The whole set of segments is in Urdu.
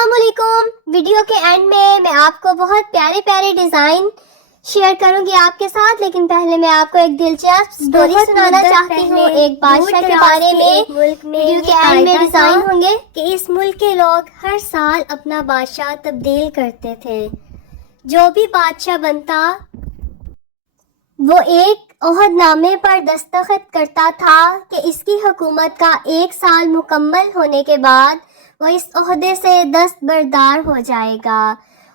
السلام علیکم. ویڈیو کے اینڈ میں آپ کو بہت پیارے پیارے ڈیزائن شیئر کروں گی آپ کے ساتھ، لیکن پہلے میں آپ کو ایک دلچسپ سٹوری سنانا چاہتی ہوں ایک بادشاہ کے بارے میں. ویڈیو کے اینڈ میں ڈیزائن ہوں گے کہ اس ملک کے لوگ ہر سال اپنا بادشاہ تبدیل کرتے تھے. جو بھی بادشاہ بنتا وہ ایک عہد نامے پر دستخط کرتا تھا کہ اس کی حکومت کا 1 سال مکمل ہونے کے بعد وہ اس عہدے سے دستبردار ہو جائے گا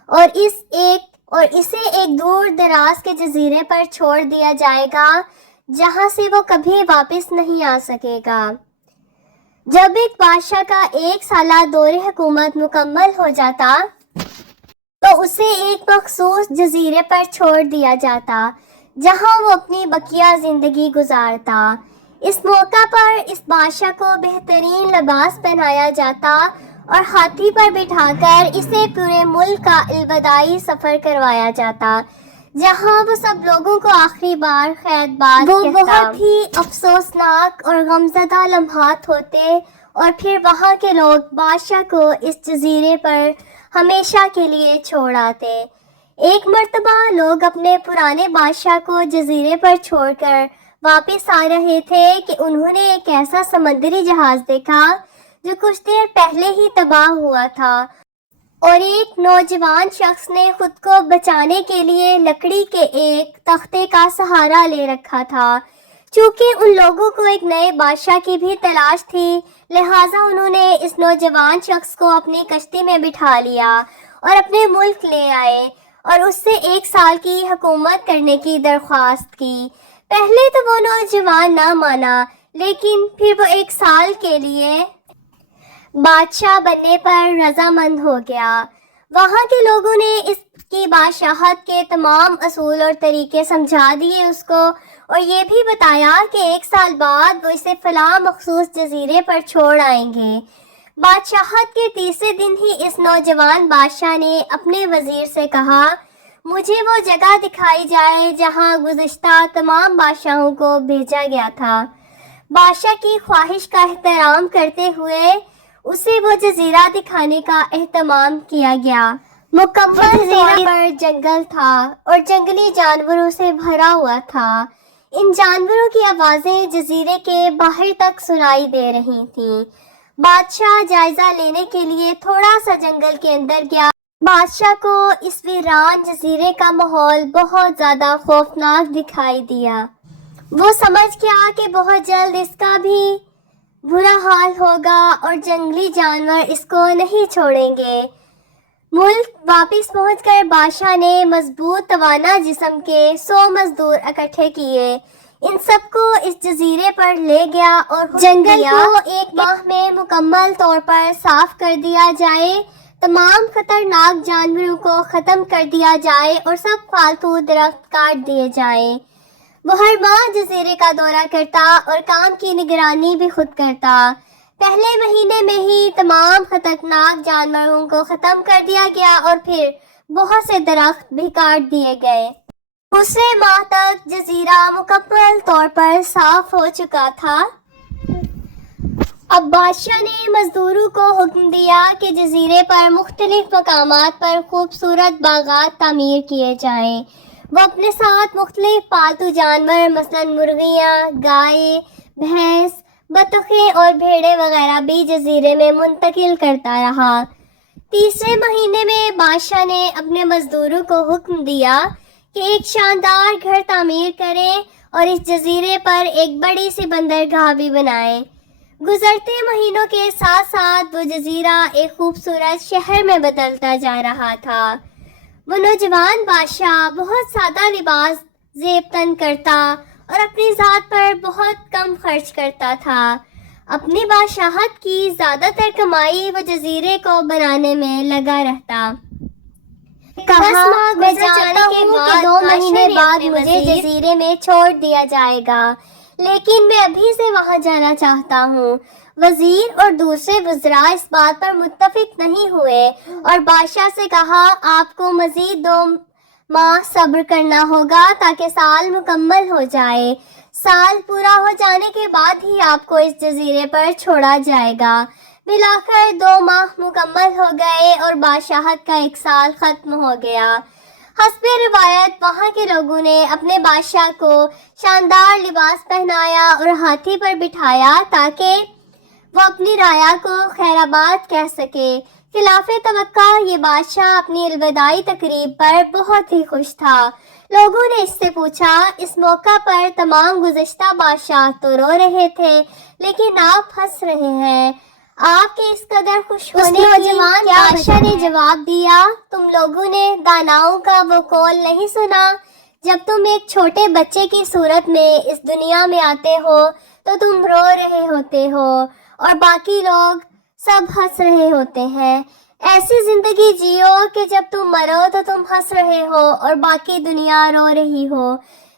اور اسے ایک دور دراز کے جزیرے پر چھوڑ دیا جائے گا جہاں سے وہ کبھی واپس نہیں آ سکے گا. جب ایک بادشاہ کا 1 سالہ دور حکومت مکمل ہو جاتا تو اسے ایک مخصوص جزیرے پر چھوڑ دیا جاتا جہاں وہ اپنی بقیہ زندگی گزارتا. اس موقع پر اس بادشاہ کو بہترین لباس پہنایا جاتا اور ہاتھی پر بٹھا کر اسے پورے ملک کا الوداعی سفر کروایا جاتا جہاں وہ سب لوگوں کو آخری بار خیر باد کہتا. وہ بہت ہی افسوسناک اور غمزدہ لمحات ہوتے اور پھر وہاں کے لوگ بادشاہ کو اس جزیرے پر ہمیشہ کے لیے چھوڑ آتے. ایک مرتبہ لوگ اپنے پرانے بادشاہ کو جزیرے پر چھوڑ کر واپس آ رہے تھے کہ انہوں نے ایک ایسا سمندری جہاز دیکھا جو کچھ دیر پہلے ہی تباہ ہوا تھا اور ایک نوجوان شخص نے خود کو بچانے کے لیے لکڑی کے ایک تختے کا سہارا لے رکھا تھا. چونکہ ان لوگوں کو ایک نئے بادشاہ کی بھی تلاش تھی، لہٰذا انہوں نے اس نوجوان شخص کو اپنی کشتی میں بٹھا لیا اور اپنے ملک لے آئے اور اس سے 1 سال کی حکومت کرنے کی درخواست کی. پہلے تو وہ نوجوان نہ مانا، لیکن پھر وہ 1 سال کے لیے بادشاہ بننے پر رضامند ہو گیا. وہاں کے لوگوں نے اس کی بادشاہت کے تمام اصول اور طریقے سمجھا دیے اس کو اور یہ بھی بتایا کہ 1 سال بعد وہ اسے فلاں مخصوص جزیرے پر چھوڑ آئیں گے. بادشاہت کے تیسرے دن ہی اس نوجوان بادشاہ نے اپنے وزیر سے کہا، مجھے وہ جگہ دکھائی جائے جہاں گزشتہ تمام بادشاہوں کو بھیجا گیا تھا. بادشاہ کی خواہش کا احترام کرتے ہوئے اسے وہ جزیرہ دکھانے کا اہتمام کیا گیا. مکمل جزیرے پر جنگل تھا اور جنگلی جانوروں سے بھرا ہوا تھا. ان جانوروں کی آوازیں جزیرے کے باہر تک سنائی دے رہی تھیں. بادشاہ جائزہ لینے کے لیے تھوڑا سا جنگل کے اندر گیا. بادشاہ کو اس ویران جزیرے کا ماحول بہت زیادہ خوفناک دکھائی دیا. وہ سمجھ گیا کہ بہت جلد اس کا بھی برا حال ہوگا اور جنگلی جانور اس کو نہیں چھوڑیں گے. ملک واپس پہنچ کر بادشاہ نے مضبوط توانا جسم کے 100 مزدور اکٹھے کیے. ان سب کو اس جزیرے پر لے گیا اور جنگل کو 1 ماہ میں مکمل طور پر صاف کر دیا جائے، تمام خطرناک جانوروں کو ختم کر دیا جائے اور سب فالتو درخت کاٹ دیے جائیں. وہ ہر ماہ جزیرے کا دورہ کرتا اور کام کی نگرانی بھی خود کرتا. پہلے مہینے میں ہی تمام خطرناک جانوروں کو ختم کر دیا گیا اور پھر بہت سے درخت بھی کاٹ دیے گئے. دوسرے ماہ تک جزیرہ مکمل طور پر صاف ہو چکا تھا. اب بادشاہ نے مزدوروں کو حکم دیا کہ جزیرے پر مختلف مقامات پر خوبصورت باغات تعمیر کیے جائیں. وہ اپنے ساتھ مختلف پالتو جانور مثلاً مرغیاں، گائے، بھینس، بطخیں اور بھیڑیں وغیرہ بھی جزیرے میں منتقل کرتا رہا. تیسرے مہینے میں بادشاہ نے اپنے مزدوروں کو حکم دیا کہ ایک شاندار گھر تعمیر کریں اور اس جزیرے پر ایک بڑی سی بندرگاہ بھی بنائیں. گزرتے مہینوں کے ساتھ ساتھ وہ جزیرہ ایک خوبصورت شہر میں بدلتا جا رہا تھا. وہ نوجوان بادشاہ بہت سادہ لباس زیب تن کرتا اور اپنی ذات پر بہت کم خرچ کرتا تھا. اپنی بادشاہت کی زیادہ تر کمائی وہ جزیرے کو بنانے میں لگا رہتا. میں جانتا ہوں کہ 2 مہینے بعد مجھے جزیرے میں چھوڑ دیا جائے گا، لیکن میں ابھی سے وہاں جانا چاہتا ہوں. وزیر اور دوسرے وزراء اس بات پر متفق نہیں ہوئے اور بادشاہ سے کہا، آپ کو مزید 2 ماہ صبر کرنا ہوگا تاکہ سال مکمل ہو جائے. سال پورا ہو جانے کے بعد ہی آپ کو اس جزیرے پر چھوڑا جائے گا. ملا کر 2 ماہ مکمل ہو گئے اور بادشاہت کا 1 سال ختم ہو گیا۔ حسب روایت وہاں کے لوگوں نے اپنے بادشاہ کو شاندار لباس پہنایا اور ہاتھی پر بٹھایا تاکہ وہ اپنی رعایا کو خیرآباد کہہ سکے۔ خلاف توقع یہ بادشاہ اپنی الوداعی تقریب پر بہت ہی خوش تھا۔ لوگوں نے اس سے پوچھا، اس موقع پر تمام گزشتہ بادشاہ تو رو رہے تھے لیکن آپ ہنس رہے ہیں، آپ کے اس قدر خوش ہونے کی کیا بادشاہ نے جواب دیا، تم لوگوں نے داناؤں کا وہ قول نہیں سنا، جب تم ایک چھوٹے بچے کی صورت میں اس دنیا میں آتے ہو تو تم رو رہے ہوتے ہو اور باقی لوگ سب ہنس رہے ہوتے ہیں۔ ایسی زندگی جیو کہ جب تم مرو تو تم ہنس رہے ہو اور باقی دنیا رو رہی ہو۔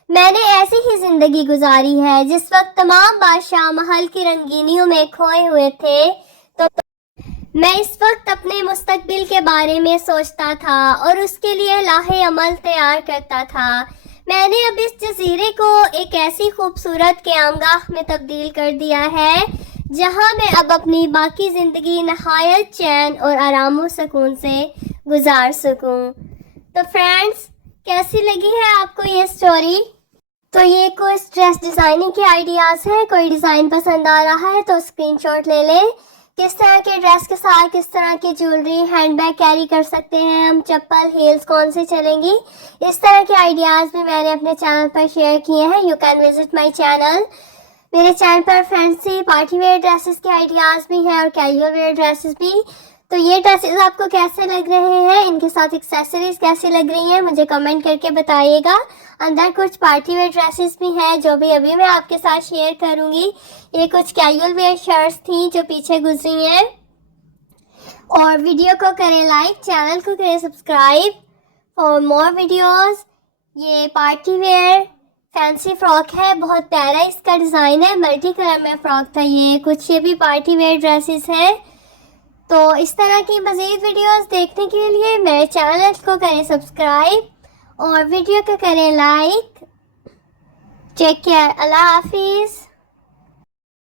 میں نے ایسی ہی زندگی گزاری ہے۔ جس وقت تمام بادشاہ محل کی رنگینیوں میں کھوئے ہوئے تھے تو میں اس وقت اپنے مستقبل کے بارے میں سوچتا تھا اور اس کے لیے لاہے عمل تیار کرتا تھا۔ میں نے اب اس جزیرے کو ایک ایسی خوبصورت قیامگاہ میں تبدیل کر دیا ہے جہاں میں اب اپنی باقی زندگی نہایت چین اور آرام و سکون سے گزار سکوں۔ تو فرینڈس، کیسی لگی ہے آپ کو یہ سٹوری؟ تو یہ کوئی ڈریس ڈیزائننگ کے آئیڈیاز ہیں، کوئی ڈیزائن پسند آ رہا ہے تو اسکرین شاٹ لے لیں۔ کس طرح کے ڈریس کے ساتھ کس طرح کی جیولری، ہینڈ بیگ کیری کر سکتے ہیں ہم، چپل، ہیلز کون سی چلیں گی، اس طرح کے آئیڈیاز بھی میں نے اپنے چینل پر شیئر کیے ہیں۔ You can visit my channel. میرے چینل پر فینسی پارٹی ویئر ڈریسز کے آئیڈیاز بھی ہیں اور کیجول ویئر ڈریسز بھی۔ تو یہ ڈریسز آپ کو کیسے لگ رہے ہیں، ان کے ساتھ ایکسیسریز کیسی لگ رہی ہیں، مجھے کمنٹ کر کے بتائیے گا۔ اندر کچھ پارٹی ویئر ڈریسز بھی ہیں جو بھی ابھی میں آپ کے ساتھ شیئر کروں گی۔ یہ کچھ کیجول ویئر شرٹس تھیں جو پیچھے گزری ہیں۔ اور ویڈیو کو کریں لائک، چینل کو کریں سبسکرائب فار مور ویڈیوز۔ یہ پارٹی ویئر فینسی فراک ہے، بہت پیارا اس کا ڈیزائن ہے، ملٹی کلر میں فراک تھا یہ۔ کچھ یہ بھی پارٹی ویئر ڈریسز ہیں۔ تو اس طرح کی مزید ویڈیوز دیکھنے کے لیے میرے چینل کو کریں سبسکرائب اور ویڈیو کو کریں لائک۔ ٹیک کیئر، اللہ حافظ۔